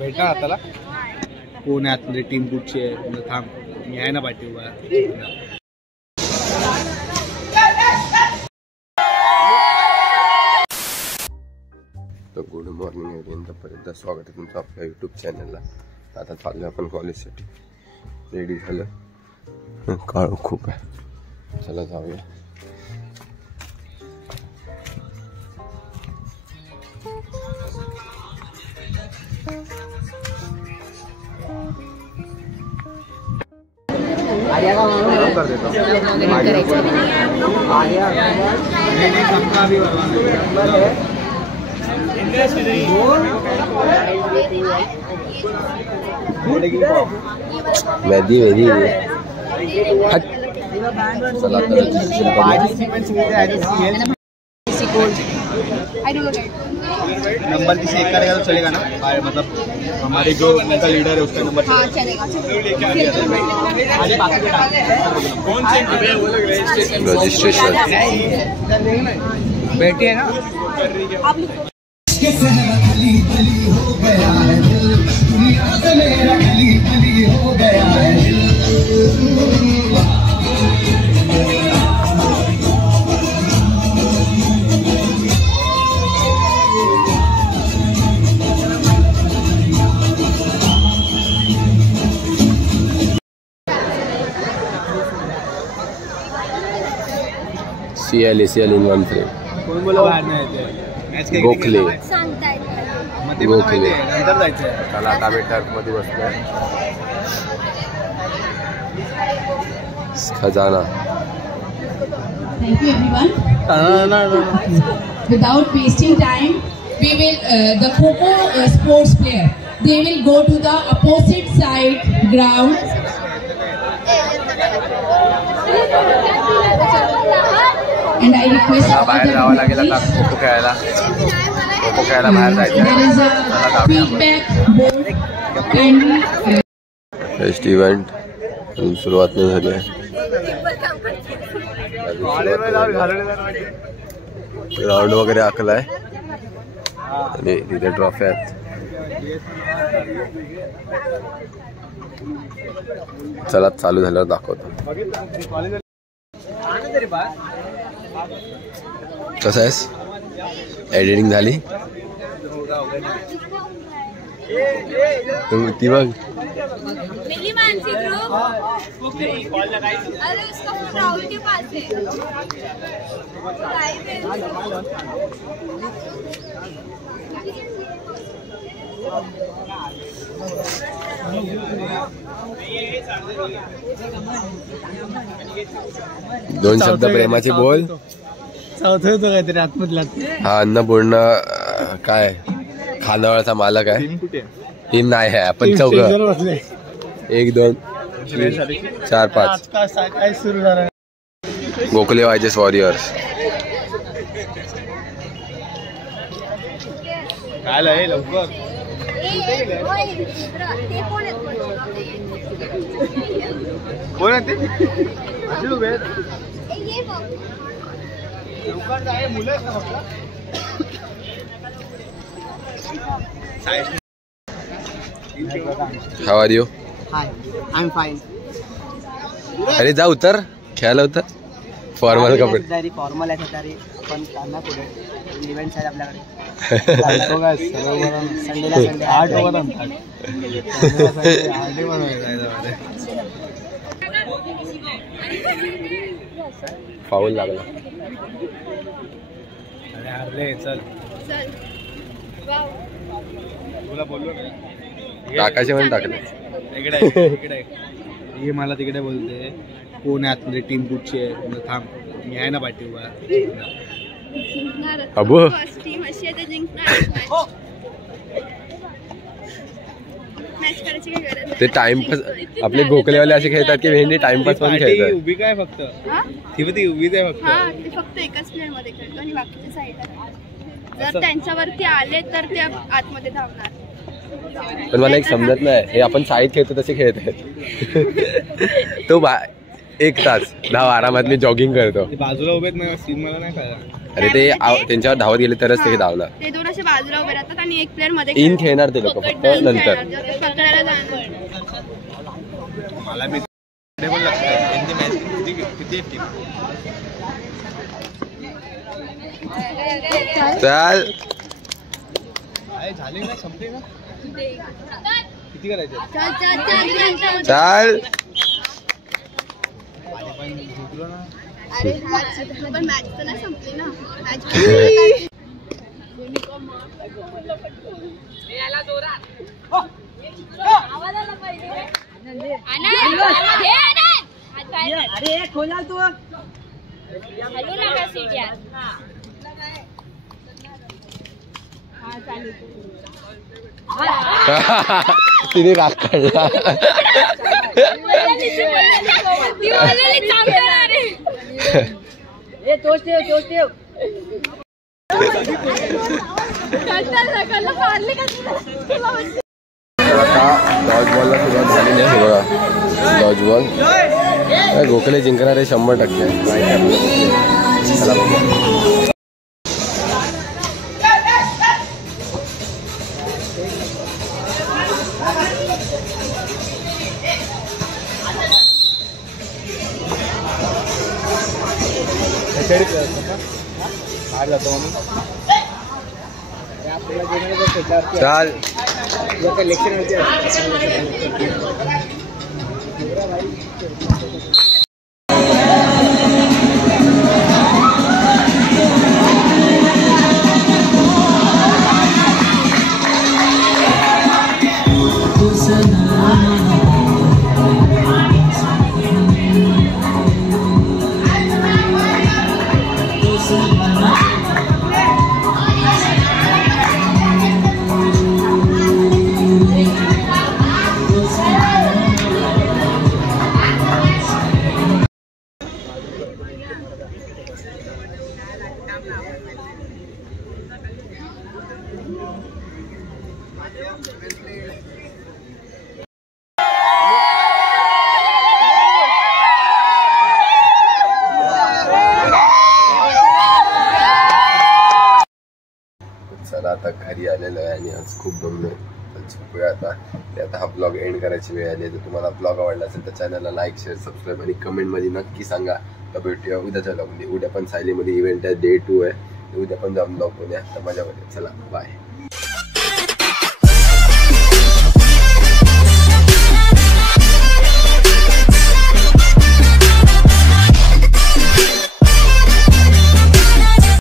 भेटणार आताला कोण आहे आतमध्ये टीम कुठची आहे म्हणजे थांब मी आहे ना पाठी उभा. तर गुड मॉर्निंग एव्हरीवन, परत स्वागत आहे तुमचं आपल्या यूट्यूब चॅनलला. आता चाललो आपण कॉलेजसाठी. रेडी झालं, काळू खूप आहे, चला जाऊया. मेहदी मेहदी नंबर किसी एक करेगा तो चलेगा ना, मतलब हमारे जो उनका लीडर है उसका नंबर रजिस्ट्रेशन बैठी है ना. CL in one frame. कोण बोला बाहेर नाही यायचं गोखले गोखले नंतर जायचं. चला आता आम्ही ट्रकमध्ये बसलोय. खजाना. Thank you everyone. Without wasting time, we will the Kho-Kho sports player. They will go to the opposite side ground. And I request बाहेर जावं लागेल आता खो-खो खेळायला. खो-खो खेळायला बाहेर जायचं. there is a feedback board and fest event अजून सुरुवात नाही झाली आहे. ग्राउंड वगैरे आखलाय आणि तिथे ट्रॉफी आहेत. चला चालू झाल्यावर दाखवतो. कसं आहेस? एडिटिंग झाली? ती बघ मिली मानसी ग्रुप. अरे उसका फोन राहुल के पास है. दोन शब्द प्रेमाचे बोल. चौथं होतं काहीतरी आतमधला. हा अन्नपूर्ण काय खानावळचा मालक आहे. टीम नाही आहे, आपण चौघं. 1 2 3 4 5 काय सुरू झालं. गोखले वायजेस वॉरियर्स. काय आहे लवकर. कोण आहे ते? मुलं आहेत ना फक्त. How are you? Hi, I'm fine. अरे जा उतर, खेळायला उतर. फॉर्मल कपडे. फॉर्मल आहे तरी पण त्यांना पुढे इव्हेंट्स आहेत आपल्याकडे. संडेला संडे 8 ओव्हर फाऊल लागला. अरे हरले चल. तुला बोललो ना टाकायचे म्हणून टाकले. इकडे इकडे ये मला तिकडे बोलते कोण आहे आतमध्ये टीम कुठची आहे म्हणजे थांब मी आहे ना पाठी उभा. अबो टीम अशी आहे ते जिंकणार. मॅच करायची काही गरज नाही. ते टाइमपास आपले गोखलेवाले असे खेळतात की भेंडी टाइमपास पण खेळतात. उभी काय फक्त ती उभीच आहे फक्त. हा ते फक्त एकाच प्लेअर मध्ये खेळतो आणि बाकीच्या साईडला. जर त्यांच्यावरती आले तर ते आतमध्ये धावणार. पण मला एक समजत नाही, हे आपण साईड खेळतो तसे खेळत आहेत. तो 1 तास 10 आरामात मी जॉगिंग करतो. बाजूला उभेत नाही सीन मला नाही कळला. अरे ते त्यांच्यावर धावत गेले तरच ते धावणार. ते दोन असे बाजूला उभे राहतात आणि एक प्लेअर मध्ये इन खेळणार ते लोक फक्त नंतर. पकडायला जाणार. मला मी पण लागतं किती टीम चल झाली ना संपली ना किती करायचे चल झोपलो ना. अरे पण मॅच तर नाही संपली ना. मॅच अरे खोला तू तिने राग काढला. डॉज बॉलला सुरुवात झालेली आहे बघा. डॉज बॉल गोखले जिंकणार आहे 100%. चला बघूया. चाल चला आता घरी आलेलो आहे आणि आज खूप दमलोय. झोपूया आता. आता हा ब्लॉग एंड करायची वेळ आली. जर तुम्हाला ब्लॉग आवडला असेल तर चॅनलला लाईक शेअर सबस्क्राईब आणि कमेंटमध्ये नक्की सांगा. तर भेटूया उद्याच्या ब्लॉगमध्ये. उद्या पण सायलीमध्ये इव्हेंट आहे, Day 2 आहे. उद्या पण जाऊन ब्लॉग बघूया. तर मजा बघूया. चला बाय.